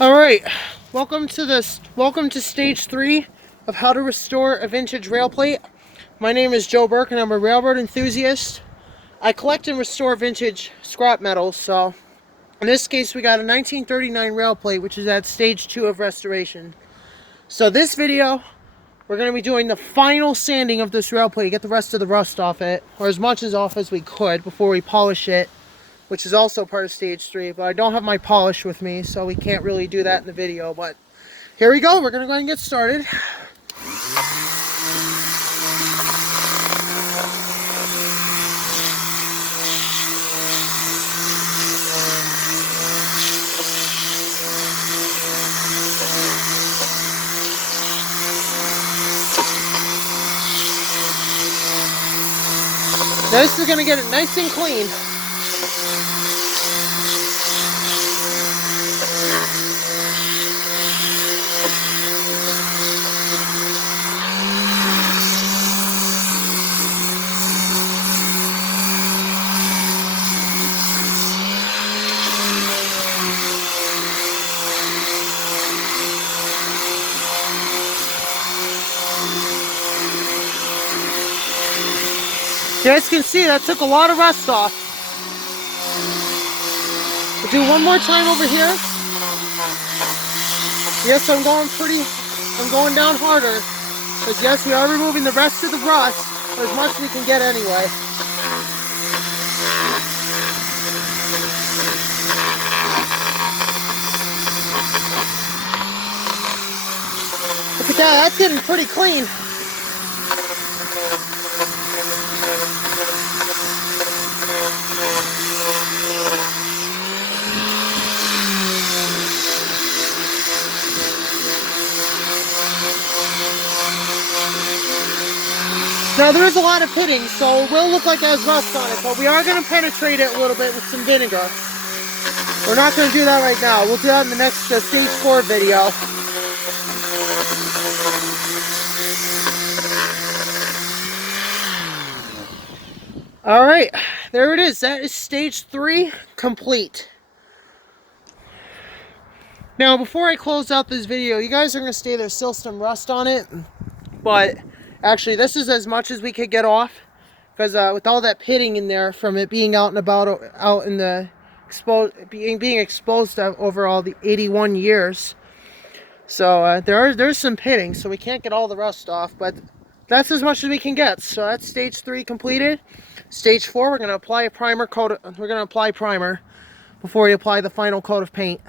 All right, welcome to stage 3 of how to restore a vintage rail plate. My name is Joe Burke and I'm a railroad enthusiast. I collect and restore vintage scrap metals. So in this case we got a 1939 rail plate, which is at stage 2 of restoration. So this video we're going to be doing the final sanding of this rail plate, get the rest of the rust off it, or as much as off as we could before we polish it, which is also part of stage 3, but I don't have my polish with me, so we can't really do that in the video. But here we go, we're going to go ahead and get started. Now this is going to get it nice and clean. You guys can see that took a lot of rust off. We'll do one more time over here. Yes, I'm going down harder. Because yes, we are removing the rest of the rust, as much as we can get anyway. Look at that, that's getting pretty clean. Now there is a lot of pitting, so it will look like it has rust on it, but we are going to penetrate it a little bit with some vinegar. We're not going to do that right now. We'll do that in the next stage 4 video. Alright, there it is. That is stage 3 complete. Now before I close out this video, you guys are going to see there's still some rust on it, but actually this is as much as we could get off, because with all that pitting in there from it being out and about, out in the being exposed over all the 81 years. So there's some pitting, so we can't get all the rust off, but that's as much as we can get. So that's stage 3 completed. Stage 4, we're going to apply a primer coat. We're going to apply primer before we apply the final coat of paint.